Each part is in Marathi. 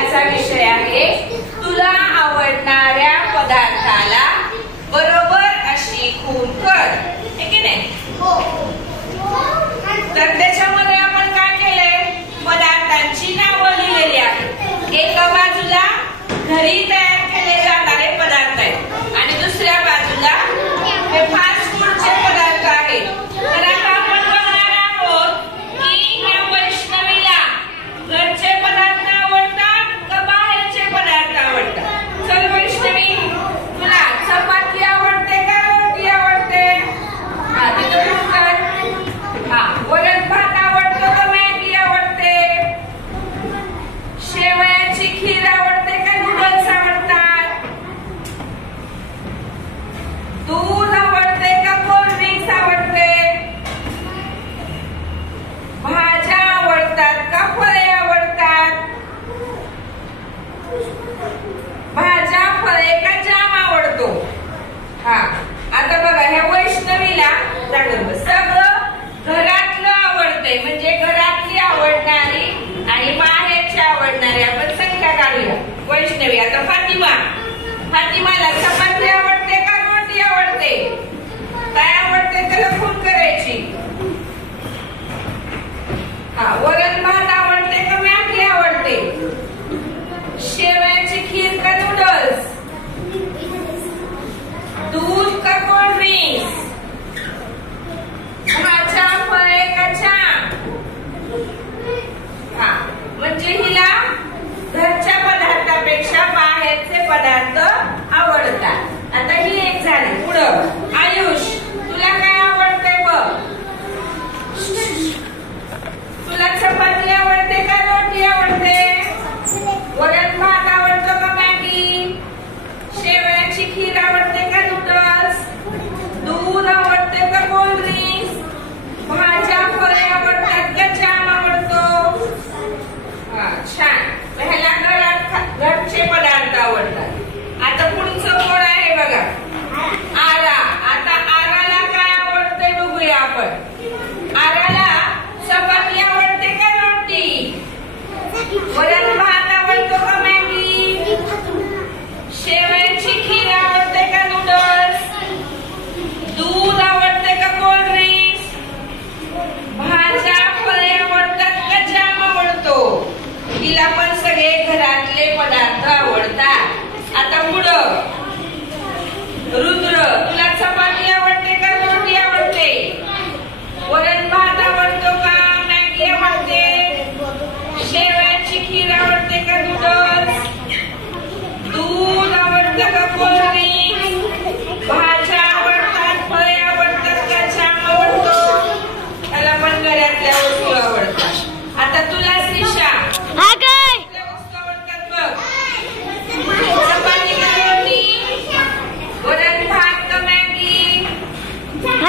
आजचा विषय आहे तुला आवडणाऱ्या पदार्थाला बरोबर अशी खून कर, है की नाही? तर त्याच्यामध्ये आपण काय केलंय, पदार्थांची नावं लिहिलेली आहेत. एका बाजूला घरी तयार केले जाणारे पदार्थ आहेत आणि दुसऱ्या बाजूला हे फास्ट फूडचे पदार्थ आहेत. तर आता आपण बघणार आहोत की या वैष्णवीला घरचे पदार्थ आवडतात का बाहेरचे पदार्थ आवडतात? चल वैष्णवी, तुला चपाती आवडते का रोटी आवडते? हा, तिथं उत्तर. हा, वरण भात आवडतो का मॅगी आवडते? शेवयाची खीर आवडते का नूडल्स आवडतात? दूध आवडते का कोल्ड ड्रिंक्स आवडते? भाज्या आवडतात का फळे आवडतात? भाज्या, फळे का जाम आवडतो? हा, आता बघा ह्या वैष्णवीला सगळं घरातलं आवडते, म्हणजे घरातली आवडणारी आणि बाहेरची आवडणारी आपण संख्या काढूया. वैष्णवी, आता फातिमाला चपाती आवडते का रोटी आवडते? काय आवडते त्याला खून करायची. हा, वरण भात आवडते का मॅगी आवडते? शेवयाची खीर का नूडल्स? दूध का कोल्ड ड्रिंक्स? भाज्या, फळे का जाम? हा, म्हणजे हिला घरच्या पदार्थापेक्षा बाहेरचे पदार्थ आवडतात. आता ही एक झाली. पुढं आयुष, तुला काय आवडते बघ? तुला चपाती आवडते का रोटी आवडते? वरण भात आवडतो का मॅगी? शेवयाची खीर आवडते का नूडल्स? दूध आवडते का कोल्ड ड्रिंक्स? भाज्या, फळे आवडतात का जाम आवडतो? हा, छान. ह्याला घरचे पदार्थ आवडतात. आता पुढचं कोण आहे बघा, आरा. आता आराला काय आवडते बघूया आपण. आराला चपाती आवडते का रोटी? वरण भात आवडतो का मॅगी? शेवयाची खीर आवडते का नूडल्स? दूध आवडते का कोल्ड ड्रिंक्स? भाज्या, फळे आवडतात का जाम आवडतो? तिला पण सगळे घरातले पदार्थ आवडतात. आता पुढं रुद्र, तुला चपाती आवडते का रोटी आवडते? वरण भात आवडतो का मॅगी आवडते? शेवयाची खीर आवडते का नूडल्स? दूध आवडतं का कोल्ड ड्रिंक्स? भाज्या आवडतात, फळे आवडतात का जाम आवडतो? त्याला पण घरातल्या वस्तू आवडतात. आता तुला श्रीषा, वस्तू आवडतात बघ. चपाती का रोटी? वरण भात का मॅगी?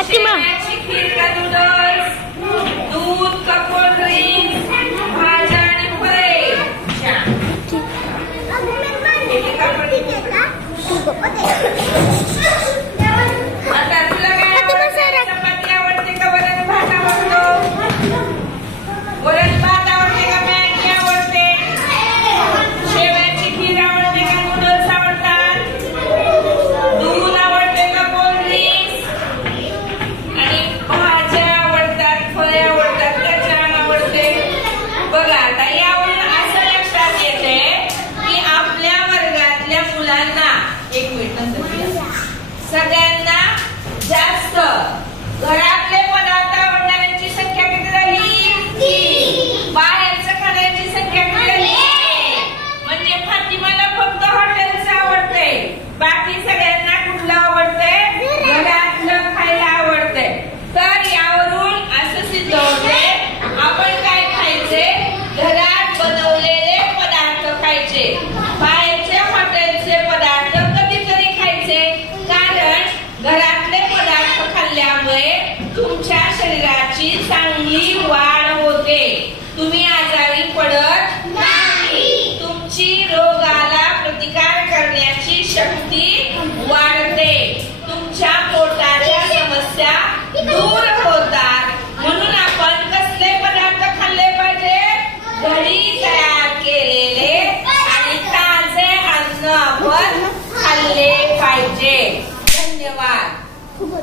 शेवयाची खीर का नूडल्स? दूध का कोल्ड ड्रिंक्स? भाज्या आणि फळे? छान. आता तुला काय आवडते? चपाती आवडते का वरण भात आवडतो? वरण भात आवडते का मॅगी आवडते? शेवयाची खीर आवडते का नूडल्स आवडतात? दूध आवडते का कोल्ड ड्रिंक्स? आणि भाज्या आवडतात, फळे आवडतात का जाम आवडते? बघा, आता यावरून असं लक्षात येते की आपल्या वर्गातल्या मुलांना, एक मिनिट सगळ्यांना जास्त घरातले पदार्थ आवडणाऱ्यांची संख्या किती झाली? 3. बाहेरचं खाण्याची संख्या किती झाली? म्हणजे फातिमाला फक्त हॉटेलचं आवडते, बाकी सगळ्यांना कुठलं आवडते? घरातलं खायला आवडते. तर यावरून असं सिद्ध होते आपण काय खायचे? घरात बनवलेले पदार्थ खायचे. बाहेरचे हॉटेलचे पदार्थ कधीतरी खायचे, कारण घरातले पदार्थ खाल्ल्यामुळे पाहिजे. धन्यवाद.